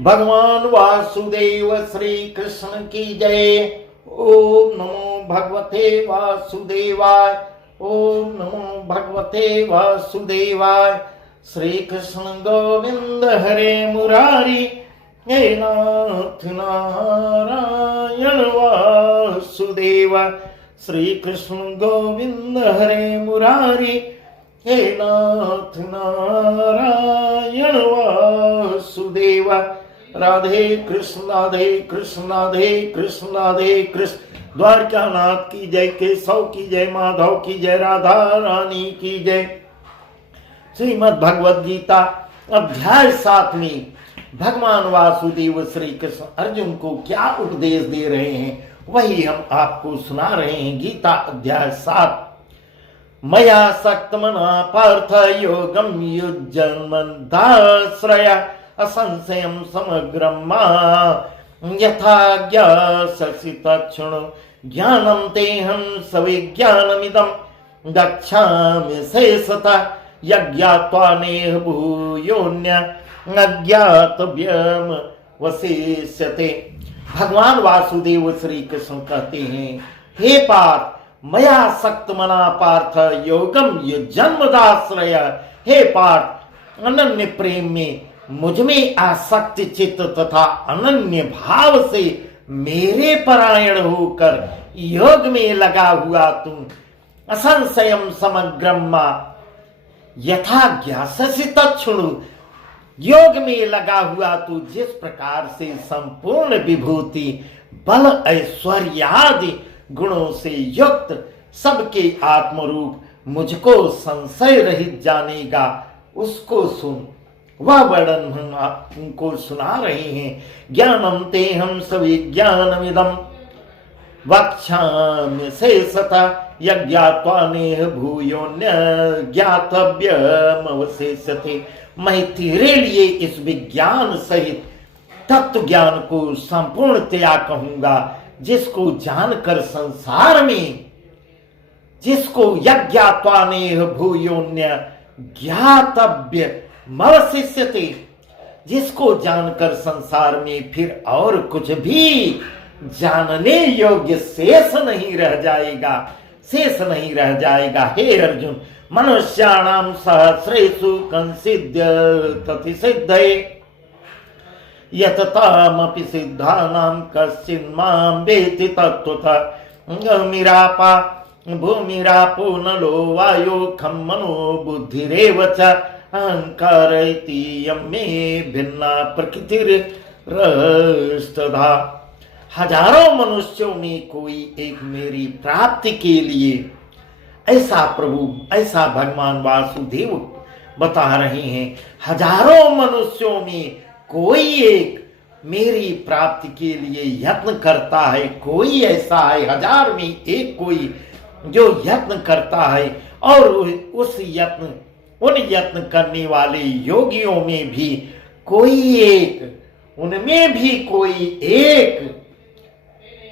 भगवान वासुदेव श्री कृष्ण की जय। ओम नमो भगवते वासुदेवाय। ओम नमो भगवते वासुदेवाय। श्री कृष्ण गोविंद हरे मुरारी, हे नाथ नारायण वासुदेव। श्री कृष्ण गोविंद हरे मुरारी, हे नाथ नारायण वासुदेव। राधे कृष्ण राधे कृष्ण राधे कृष्ण राधे कृष्ण। द्वारका नाथ की जय, केशव की जय, माधव की जय, राधा रानी की जय। श्रीमद् भगवद गीता अध्याय 7 भगवान वासुदेव श्री कृष्ण अर्जुन को क्या उपदेश दे रहे हैं वही हम आपको सुना रहे हैं। गीता अध्याय 7। मया सक्तमना पार्थ योगम युज्यन्मन्दाश्रय असंशयं समग्रं मा यथा ज्ञास्यसि तच्छृणु ज्ञानं तेहं सविज्ञानमिदं गच्छामि शेषतः यज्ञात्वा नेह भूयोऽन्य अज्ञातव्यम वशिष्यते। भगवान वासुदेव श्री कृष्ण कहते हैं, हे पार्थ, मया सक्तमना पार्थ योगम युज्यन्मदाश्रय। हे पार्थ, अनन्य प्रेम में मुझ में आसक्त चित्त तथा अनन्य भाव से मेरे परायण होकर योग में लगा हुआ तुम असंशयम समग्रमा यथा ज्ञास्यसि तच्छृणु। योग में लगा हुआ तू जिस प्रकार से संपूर्ण विभूति बल ऐश्वर्य आदि गुणों से युक्त सबके आत्मरूप मुझको संशय रहित जानेगा, उसको सुन। वह वर्णन हम आपको सुना रहे हैं। ज्ञानम तेहं सविज्ञानमिदं वक्ष्यामि शेषतः यज्ञात्वा नेह भूयोऽन्य ज्ञातव्यमवशिष्यते। मैं तेरे लिए इस विज्ञान सहित तत्व ज्ञान को संपूर्णतया कहूंगा, जिसको जानकर संसार में, जिसको यज्ञात्वा नेह भूयोऽन्य ज्ञातव्य मवशिष्यते, जिसको जानकर संसार में फिर और कुछ भी जानने योग्य शेष नहीं रह जाएगा, शेष नहीं रह जाएगा। हे अर्जुन, मनुष्याणाम सहस्रेषु कंसिद्ध ततिसिद्धये यततामपि सिद्धानां कश्चिन्मां वेत्ति तत्त्वतः। मिरापा भूमिरापो नलो वायो खं मनो बुद्धिरेव च अहंकार इति यम्मे भिन्ना प्रकृतिरस्तधा। हजारों मनुष्यों में कोई एक मेरी प्राप्ति के लिए, ऐसा प्रभु, ऐसा भगवान वासुदेव बता रहे हैं, हजारों मनुष्यों में कोई एक मेरी प्राप्ति के लिए यत्न करता है। कोई ऐसा है, 1000 में एक कोई जो यत्न करता है, और उस यत्न, उन यत्न करने वाले योगियों में भी कोई एक, उनमें भी कोई एक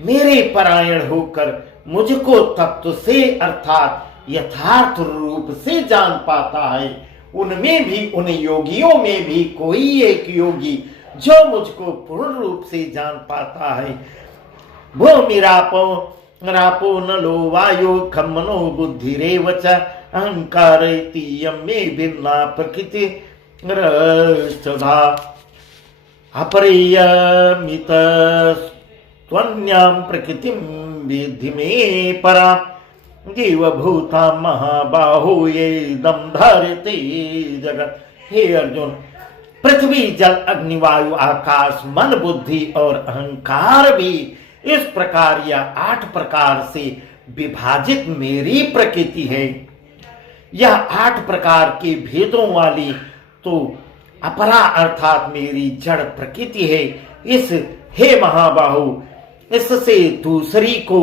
मेरे परायण होकर मुझको तत्व से अर्थात यथार्थ रूप से जान पाता है। उनमें भी, उन योगियों में भी कोई एक योगी जो मुझको पूर्ण रूप से जान पाता है। भूमिरापो रापो नलो वायो खं मनो बुद्धिरेव च अहंकार इति यम्मे भिन्ना प्रकृतिरस्तधा। अपरियमित त्वन्यां प्रकृतिं विद्धि मे परा जीवभूता महाबाहो येदं धारयते जगत्। हे अर्जुन, पृथ्वी जल अग्नि वायु आकाश मन बुद्धि और अहंकार भी इस प्रकार या 8 प्रकार से विभाजित मेरी प्रकृति है। यह 8 प्रकार के भेदों वाली तो अपरा अर्थात मेरी जड़ प्रकृति है। इस, हे महाबाहु, इससे दूसरी को,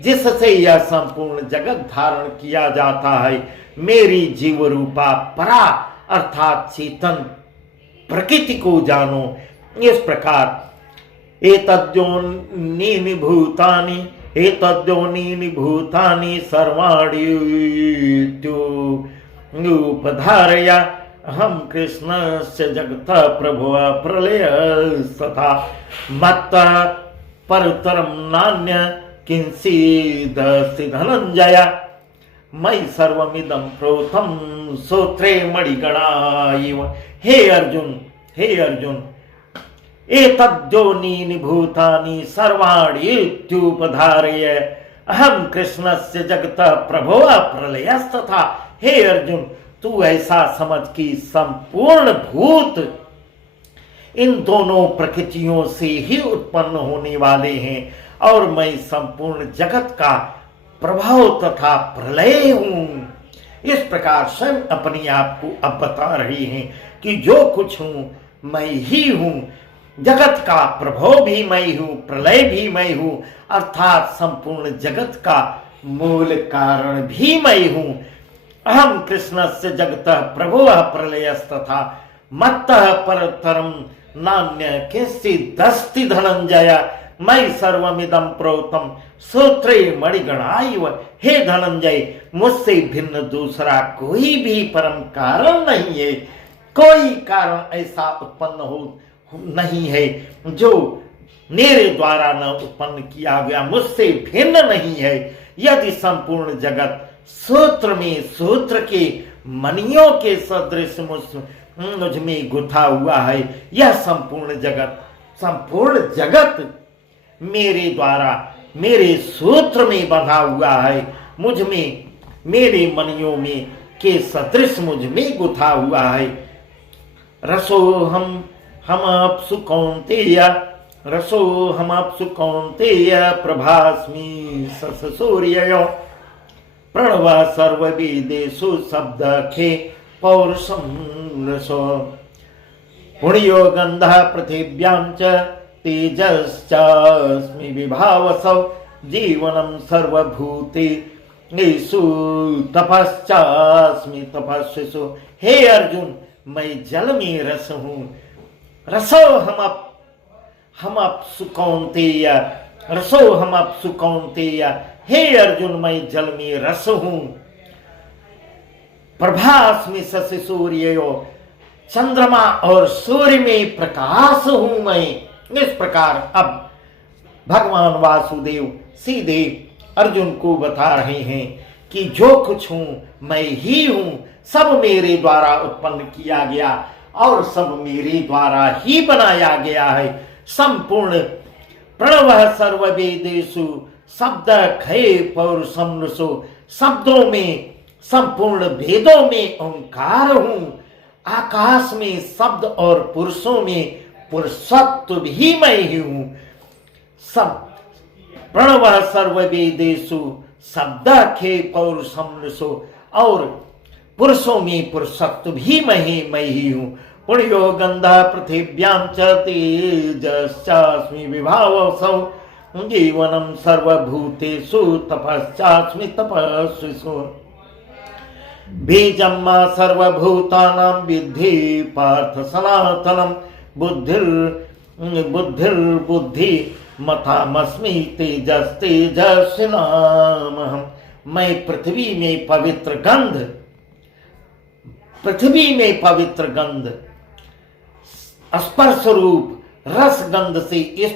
जिससे यह संपूर्ण जगत धारण किया जाता है, मेरी जीव रूपा परा अर्थात चेतन प्रकृति को जानो। इस प्रकार एतद्योनीनि भूतानि एतद्योनीनि भूतानि सर्वाणि उपधारय हम कृष्णस्य जगतः प्रभुः प्रलयस्तथा मत्तः परतरं नान्य किंचिदस्ति धनंजय मयि सर्वमिदं प्रोतं सूत्रे मणिगणा इव। हे अर्जुन एतद्योनीनि भूतानि सर्वाणि इत्युपधारय अहम कृष्णस्य जगतः प्रभुः प्रलयस्तथा। हे अर्जुन, तू ऐसा समझ कि संपूर्ण भूत इन दोनों प्रकृतियों से ही उत्पन्न होने वाले हैं और मैं संपूर्ण जगत का प्रभाव तथा प्रलय हूं। इस प्रकार स्वयं अपने आप को अब बता रहे हैं कि जो कुछ हूं मैं ही हूं, जगत का प्रभाव भी मैं हूं, प्रलय भी मैं हूं, अर्थात संपूर्ण जगत का मूल कारण भी मैं हूं। अहम कृष्णस्य जगतः प्रभुः प्रलयस्तथा मत्तः परतरं नान्य किंचिदस्ति धनंजय मयि सर्वमिदं प्रोतं सूत्रे मणिगणा इव। हे धनंजय, मुझसे भिन्न दूसरा कोई भी परम कारण नहीं है। कोई कारण ऐसा उत्पन्न हो नहीं है जो मेरे द्वारा न उत्पन्न किया गया, मुझसे भिन्न नहीं है। यदि संपूर्ण जगत सूत्र में सूत्र के मणियों के सदृश मुझ में गुथा हुआ है, यह संपूर्ण जगत मेरे द्वारा मेरे सूत्र में बंधा हुआ है, मुझ में मेरे मणियों में के सदृश मुझ में गुथा हुआ है। रसो हम अप्सु कौन्तेय प्रभास्मि सूर्ययो प्रणव सर्ववेदेषु शब्दखे पौरुषं रसो पुण्यो गन्धः पृथिव्यां च तेजश्चास्मि विभावसौ जीवनं सर्वभूतेषु तपश्चास्मि तपस्विषु। हे अर्जुन, मैं जल में रस हूँ। रसो हम अप्सु कौन्तेय। हे अर्जुन, मैं जल में रस हूँ। प्रभास्मि शशि सूर्यो, चंद्रमा और सूर्य में प्रकाश हूं मैं। इस प्रकार अब भगवान वासुदेव सीधे अर्जुन को बता रहे हैं कि जो कुछ हूं मैं ही हूं, सब मेरे द्वारा उत्पन्न किया गया और सब मेरे द्वारा ही बनाया गया है। संपूर्ण प्रणव सर्ववेदेषु शब्द खये पौरुषं रसो, शब्दों में संपूर्ण वेदों में ओंकार हूं। आकाश में शब्द और पुरुषों में पुरुषत्व भी मैं ही हूं। सब प्रणव सर्ववेदेषु शब्द खे पौरुषं रसो, और पुरुषों में पुरुषत्व भी मैं ही हूं। पुण्यो गंधा पृथिव्यां च तेजश्चास्मि विभावसौ जीवनं सर्वभूतेषु तपश्चास्मि तपस्विषु। बीजं मा सर्वभूतानां विद्धि पार्थ सनातनं बुद्धिर्बुद्धि मतामस्मि तेजस्तेजस्विनामहम्। मैं पृथ्वी में पवित्र गंध स्पर्श रूप रस गंध से इस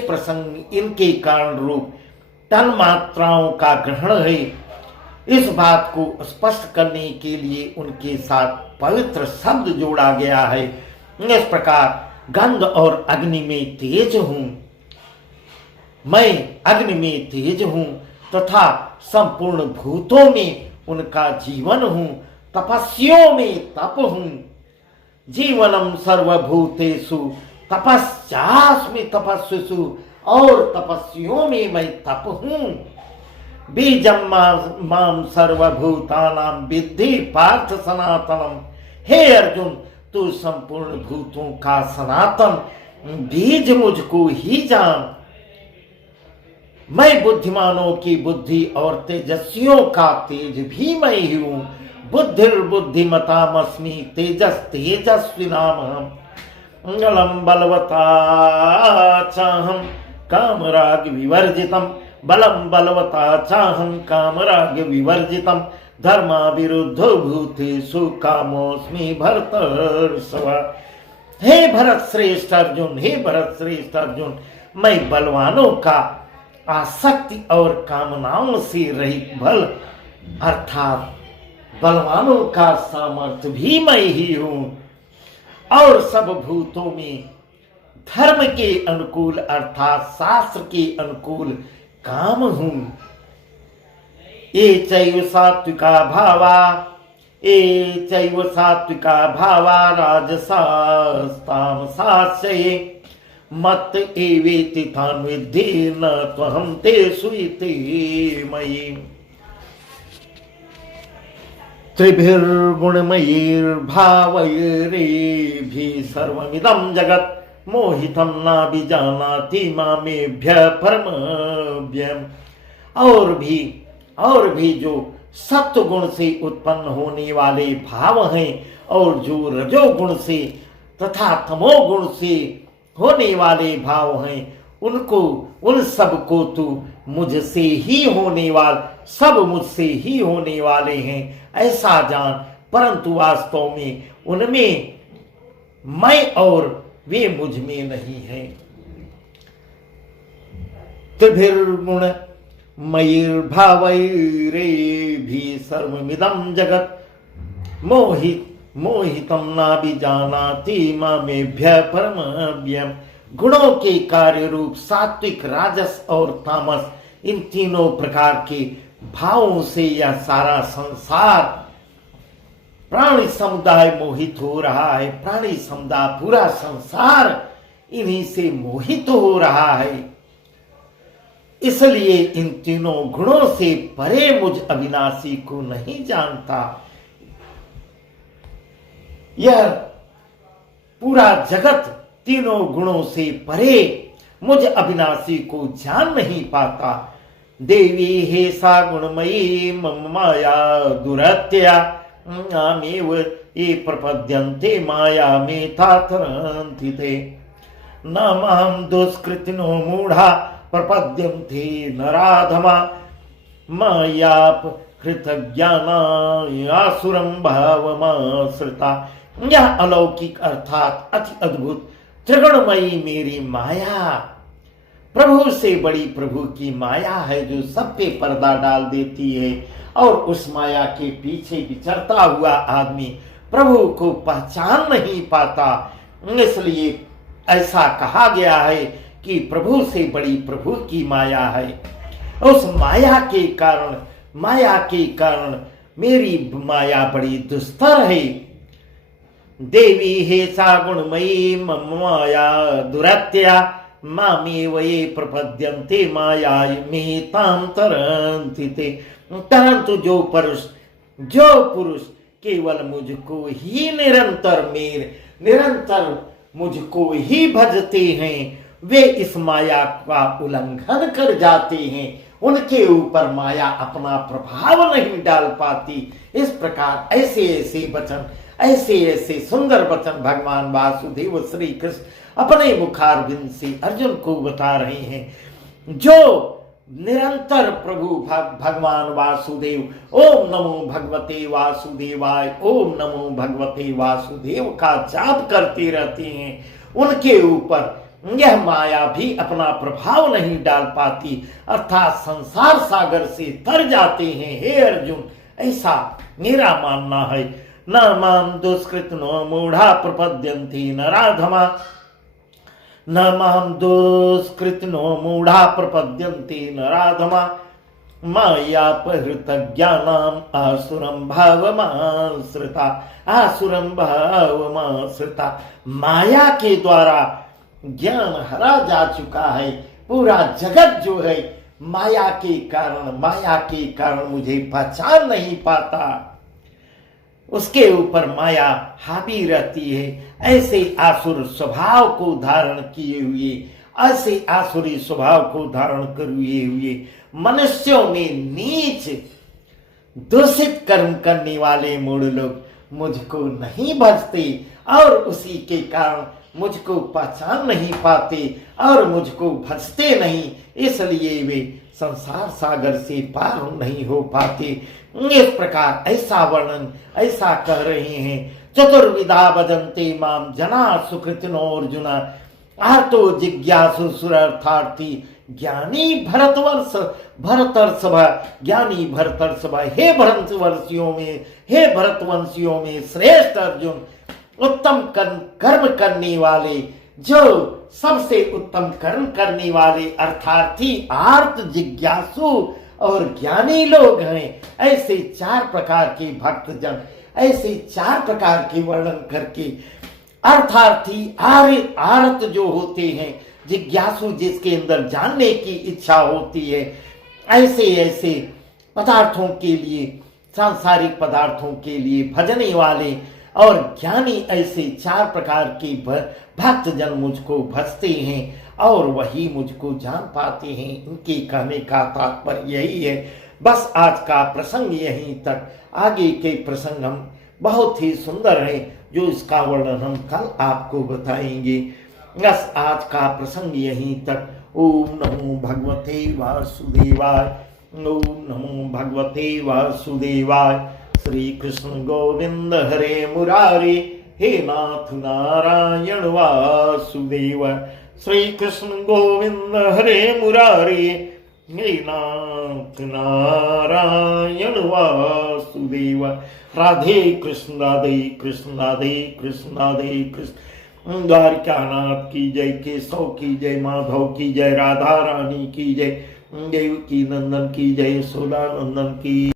प्रसंग इनके कारण रूप तन मात्राओं का ग्रहण है। इस बात को स्पष्ट करने के लिए उनके साथ पवित्र शब्द जोड़ा गया है। इस प्रकार गंध और अग्नि में तेज हूं, मैं अग्नि में तेज हूं तथा संपूर्ण भूतों में उनका जीवन हूं। तपस्वियों में तप हूं। जीवनम सर्वभूतेषु तपश्चास्मि तपस्विषु, और तपस्वियों में मैं तप हूं। बीजम माम सर्वभूतानां विद्धि पार्थ सनातनम। हे अर्जुन, तू संपूर्ण भूतों का सनातन बीज मुझको ही जान। मैं बुद्धिमानों की बुद्धि और तेजस्वियों का तेज भी मैं ही हूं। बुद्धिर्बुद्धिमतामस्मि तेजस्तेजस्विनामहम्। बलं बलवता चाहं कामराग विवर्जितम्। बलं बलवता चाहं कामराग विवर्जितम्। धर्मा विरुद्धो भूतेषु कामोऽस्मि भरतर्षभ। हे भरत श्रेष्ठ अर्जुन, हे भरत श्रेष्ठ अर्जुन, मैं बलवानों का आसक्ति और कामनाओं से रहित बल अर्थात बलवानों का सामर्थ्य भी मैं ही हूं, और सब भूतों में धर्म के अनुकूल अर्थात शास्त्र के अनुकूल काम हूं। ये चैव सात्विका भावा, ये चैव सात्विका भावा राजसास्तामसास्ये मत एवेति तान् विद्धि न त्वहं तेषु इति मयि। त्रिभिर्गुणमयैर्भावैरेभिः सर्वमिदं जगत् मोहितं नाभिजानाति मामेभ्यः परमव्ययम्। और भी जो सत्व गुण से उत्पन्न होने वाले भाव हैं और जो रजोगुण से तथा तमोगुण से होने वाले भाव हैं, उनको उन सब को तू मुझसे ही होने वाले, सब मुझसे ही होने वाले हैं ऐसा जान, परंतु वास्तव में उनमें मैं और वे मुझ में नहीं हैं। त्रिभिर्गुण मयैर्भावैरेभिः सर्वमिदं जगत् मोहितं नाभिजानाति मामेभ्यः परमव्ययम्। गुणों के कार्य रूप सात्विक, राजस और तामस, इन तीनों प्रकार के भावों से यह सारा संसार प्राणी समुदाय मोहित हो रहा है। प्राणी समुदाय, पूरा संसार इन्हीं से मोहित हो रहा है। इसलिए इन तीनों गुणों से परे मुझ अविनाशी को नहीं जानता। यह पूरा जगत तीनों गुणों से परे मुझ अविनाशी को जान नहीं पाता। देवी हे सा गुणमयी मम माया दुरत्या मामेव ये प्रपद्यन्ते माया में तरन्ति ते। न मां दुष्कृतिनो मूढ़ा प्रपद्यन्ते नराधमा मायापहृतज्ञानासुरं भावमाश्रिता। यह अलौकिक अर्थात अति अद्भुत त्रिगुणमयी मेरी माया प्रभु से बड़ी प्रभु की माया है, जो सब पे पर्दा डाल देती है, और उस माया के पीछे विचरता हुआ आदमी प्रभु को पहचान नहीं पाता। इसलिए ऐसा कहा गया है कि प्रभु से बड़ी प्रभु की माया है। उस माया के कारण मेरी माया बड़ी दुस्तर है। देवी हे सा गुणमयी मम माया दुरत्या मामेव ये प्रपद्यन्ते माया में तां तरन्ति ते। परंतु जो पुरुष केवल मुझको ही निरंतर मुझको ही भजते हैं, वे इस माया का उल्लंघन कर जाते हैं। उनके ऊपर माया अपना प्रभाव नहीं डाल पाती। इस प्रकार ऐसे सुंदर वचन भगवान वासुदेव श्री कृष्ण अपने मुखारविंद से अर्जुन को बता रहे हैं। जो निरंतर प्रभु भगवान वासुदेव, ओम नमो भगवते वासुदेवाय, ओम नमो भगवते वासुदेव का जाप करते रहते हैं, उनके ऊपर यह माया भी अपना प्रभाव नहीं डाल पाती, अर्थात संसार सागर से तर जाते हैं। हे अर्जुन, ऐसा मेरा मानना है। न माम दुष्कृतनो मूढ़ा प्रपद्यन्ति नराधमा, न माम दुष्कृतनो मूढ़ा प्रपद्यन्ति नराधमा मायापहृतज्ञानाम् आसुरं भावमाश्रिता। माया के द्वारा ज्ञान हरा जा चुका है। पूरा जगत जो है माया के कारण मुझे पहचान नहीं पाता, उसके ऊपर माया हावी रहती है। ऐसे आसुर स्वभाव को धारण किए हुए, ऐसे आसुरी स्वभाव को धारण किए हुए मनुष्यों में नीच दूषित कर्म करने वाले मूढ़ लोग मुझको नहीं भजते, और उसी के कारण मुझको पहचान नहीं पाते और मुझको भजते नहीं। इसलिए वे संसार सागर से पार नहीं हो पाते। इस प्रकार ऐसा वर्णन ऐसा कह रहे हैं। चतुर्विधा भजन्ते माम जना सुकृतिनो अर्जुन आर्तो जिज्ञासु सुरर्थार्थी ज्ञानी भरतवर्ष ज्ञानी भरतर्षभ। हे भरतवंशियों में श्रेष्ठ अर्जुन, उत्तम कर्म करने वाले, जो सबसे उत्तम कर्म करने वाले अर्थार्थी, आर्त, जिज्ञासु और ज्ञानी लोग हैं। ऐसे 4 प्रकार के भक्तजन, ऐसे 4 प्रकार के वर्णन करके अर्थार्थी, आर्त जो होते हैं, जिज्ञासु जिसके अंदर जानने की इच्छा होती है, ऐसे पदार्थों के लिए, सांसारिक पदार्थों के लिए भजने वाले और ज्ञानी, ऐसे 4 प्रकार के भक्तजन मुझको भजते हैं और वही मुझको जान पाते हैं। इनके कहने का तात्पर्य यही है। बस आज का प्रसंग यहीं तक, आगे के प्रसंग हम बहुत ही सुंदर है, जो इसका वर्णन हम कल आपको बताएंगे। बस आज का प्रसंग यहीं तक। ओम नमो भगवते वासुदेवाय। ओम नमो भगवते वासुदेवाय। श्री कृष्ण गोविंद हरे मुरारी, हे नाथ नारायण वासुदेव। श्री कृष्ण गोविंद हरे मुरारी, हे नाथ नारायण वासुदेव। राधे कृष्ण, राधे कृष्ण, राधे कृष्ण, राधे कृष्ण। द्वारिकानाथ की जय, केशव की जय, माधव की जय, राधा रानी की जय, देवकी नंदन की जय, यशोदा नंदन की।